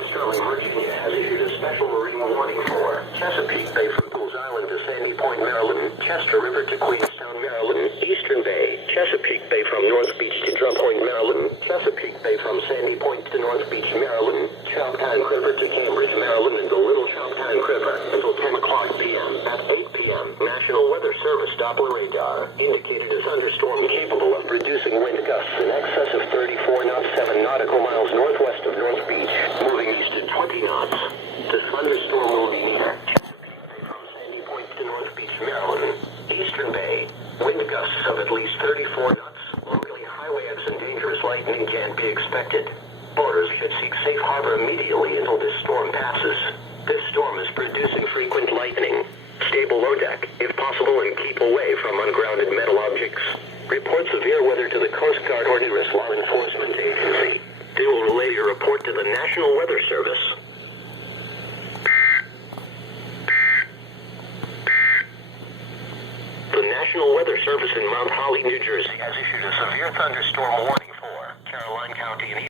in Sterling, Virginia has issued a special marine warning for Chesapeake Bay from Pools Island to Sandy Point, Maryland, Chester River to Queenstown, Maryland, Eastern Bay, Chesapeake Bay from North Beach to Drum Point, Maryland, Chesapeake Bay from Sandy Point to North Beach, Maryland, Choptown River to Cambridge, Maryland, and the Little Choptown River until 10 o'clock p.m. At 8 p.m., National Weather Service Doppler radar indicated a thunderstorm capable of producing wind gusts in excess of 34 knots, 7 nautical miles northwest of North Beach, moving east at 20 knots. The thunderstorm will be near Chesapeake Bay from Sandy Point to North Beach, Maryland, Eastern Bay. Wind gusts of at least 34 knots. Locally, high waves and dangerous lightning can be expected. Boaters should seek safe harbor immediately until this storm passes. This storm is producing frequent lightning. Stay below deck, if possible, and keep away from ungrounded metal objects. Report severe weather to the Coast Guard or nearest law enforcement agency. They will relay your report to the National Weather Service. The National Weather Service in Mount Holly, New Jersey has issued a severe thunderstorm warning for Caroline County and